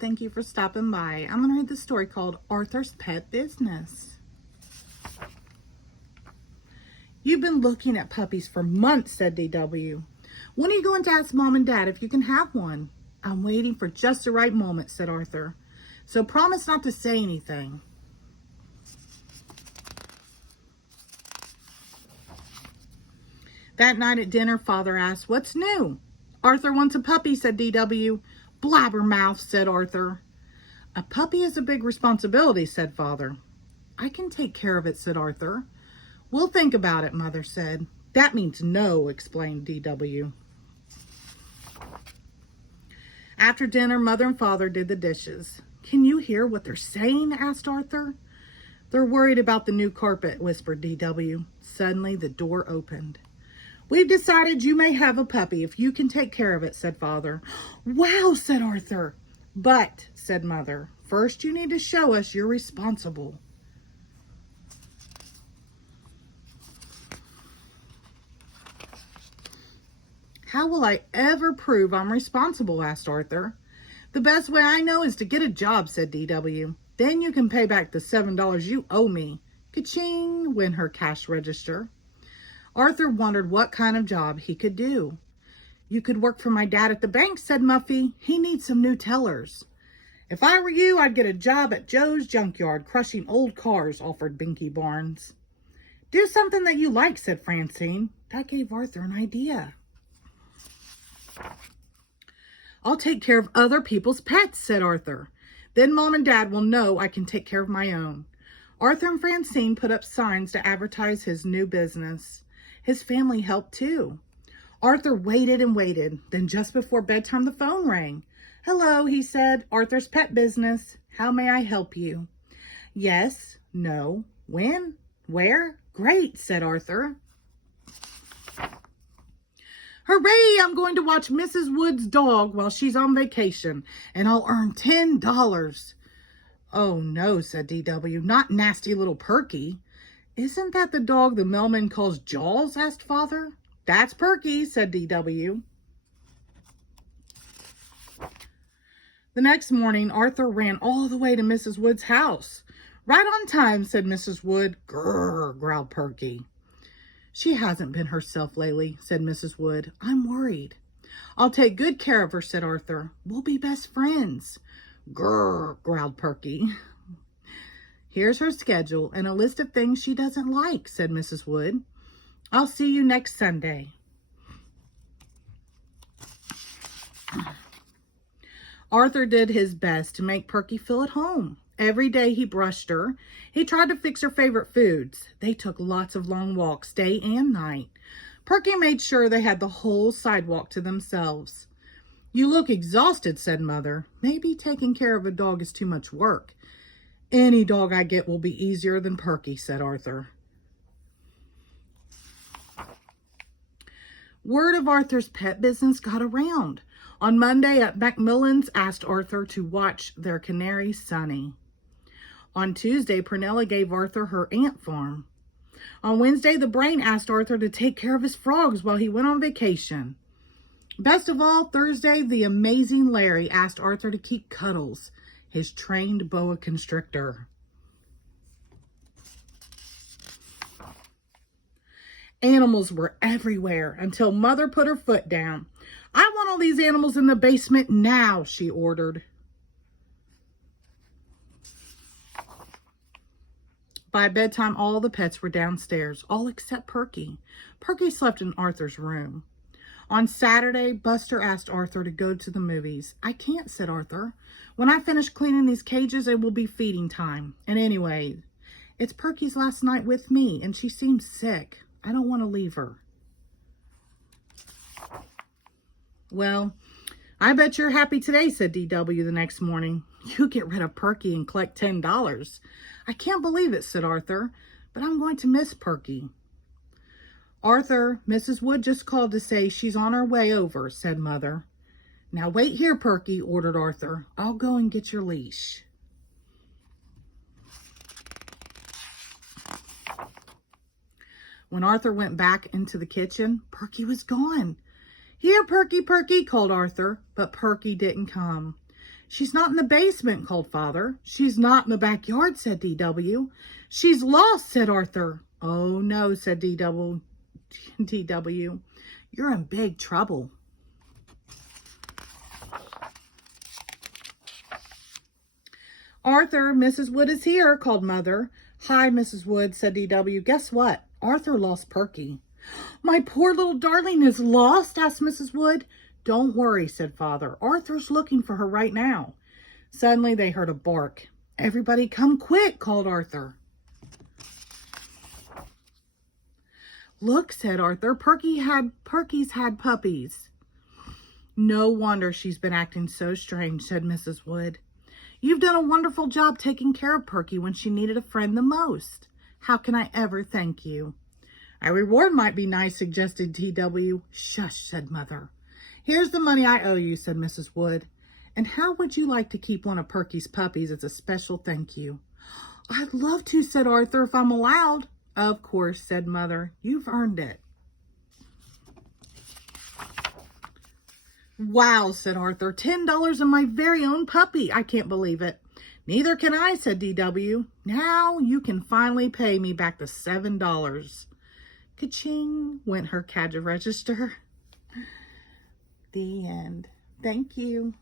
thank you for stopping by. I'm going to read the story called Arthur's Pet Business. You've been looking at puppies for months, said DW. When are you going to ask Mom and Dad if you can have one? I'm waiting for just the right moment, said Arthur. So promise not to say anything. That night at dinner, Father asked, "What's new?" "Arthur wants a puppy," said DW. "Blabbermouth," said Arthur. "A puppy is a big responsibility," said Father. "I can take care of it," said Arthur. "We'll think about it," Mother said. "That means no," explained DW. After dinner, Mother and Father did the dishes. "Can you hear what they're saying?" asked Arthur. "They're worried about the new carpet," whispered DW. Suddenly, the door opened. "We've decided you may have a puppy if you can take care of it," said Father. "Wow," said Arthur. "But," said Mother, "first you need to show us you're responsible." "How will I ever prove I'm responsible?" asked Arthur. "The best way I know is to get a job," said DW. "Then you can pay back the $7 you owe me." Ka-ching went her cash register. Arthur wondered what kind of job he could do. "You could work for my dad at the bank," said Muffy. "He needs some new tellers." "If I were you, I'd get a job at Joe's junkyard crushing old cars," offered Binky Barnes. "Do something that you like," said Francine. That gave Arthur an idea. "I'll take care of other people's pets," said Arthur. "Then Mom and Dad will know I can take care of my own." Arthur and Francine put up signs to advertise his new business. His family helped too. Arthur waited and waited. Then just before bedtime, the phone rang. "Hello," he said. "Arthur's Pet Business. How may I help you?" "Yes." "No." "When?" "Where?" "Great," said Arthur. "Hooray, I'm going to watch Mrs. Wood's dog while she's on vacation, and I'll earn $10. "Oh, no," said DW. "Not nasty little Perky." "Isn't that the dog the mailman calls Jaws?" asked Father. "That's Perky," said DW. The next morning, Arthur ran all the way to Mrs. Wood's house. "Right on time," said Mrs. Wood. "Grrr," growled Perky. "She hasn't been herself lately," said Mrs. Wood. "I'm worried." "I'll take good care of her," said Arthur. "We'll be best friends." "Grrr," growled Perky. "Here's her schedule and a list of things she doesn't like," said Mrs. Wood. "I'll see you next Sunday." Arthur did his best to make Perky feel at home. Every day he brushed her. He tried to fix her favorite foods. They took lots of long walks, day and night. Perky made sure they had the whole sidewalk to themselves. "You look exhausted," said Mother. "Maybe taking care of a dog is too much work." "Any dog I get will be easier than Perky," said Arthur. Word of Arthur's pet business got around. On Monday, Macmillan's asked Arthur to watch their canary, Sunny. On Tuesday, Pernilla gave Arthur her ant farm. On Wednesday, the Brain asked Arthur to take care of his frogs while he went on vacation. Best of all, Thursday, the amazing Larry asked Arthur to keep Cuddles, his trained boa constrictor. Animals were everywhere until Mother put her foot down. "I want all these animals in the basement now," she ordered. By bedtime, all the pets were downstairs, all except Perky. Perky slept in Arthur's room. On Saturday, Buster asked Arthur to go to the movies. "I can't," said Arthur. "When I finish cleaning these cages, it will be feeding time. And anyway, it's Perky's last night with me, and she seems sick. I don't want to leave her." "Well, I bet you're happy today," said DW the next morning. "You get rid of Perky and collect $10. "I can't believe it," said Arthur, "but I'm going to miss Perky." "Arthur, Mrs. Wood just called to say she's on her way over," said Mother. "Now wait here, Perky," ordered Arthur. "I'll go and get your leash." When Arthur went back into the kitchen, Perky was gone. "Here, Perky, Perky," called Arthur, but Perky didn't come. She's not in the basement, called Father. She's not in the backyard, said DW. She's lost, said Arthur. Oh no, said DW. You're in big trouble. Arthur, Mrs. Wood is here, called Mother. Hi, Mrs. Wood, said DW. Guess what? Arthur lost Perky. My poor little darling is lost, asked Mrs. Wood. Don't worry, said Father. Arthur's looking for her right now. Suddenly they heard a bark. Everybody come quick, called Arthur. Look, said Arthur, Perky's had puppies. No wonder she's been acting so strange, said Mrs. Wood. You've done a wonderful job taking care of Perky when she needed a friend the most. How can I ever thank you? A reward might be nice, suggested DW. Shush, said Mother. Here's the money I owe you, said Mrs. Wood. And how would you like to keep one of Perky's puppies as a special thank you? I'd love to, said Arthur, if I'm allowed. Of course, said Mother. You've earned it. Wow, said Arthur. $10 and my very own puppy. I can't believe it. Neither can I, said DW. Now you can finally pay me back the $7. Ka-ching, went her cash register. The end. Thank you.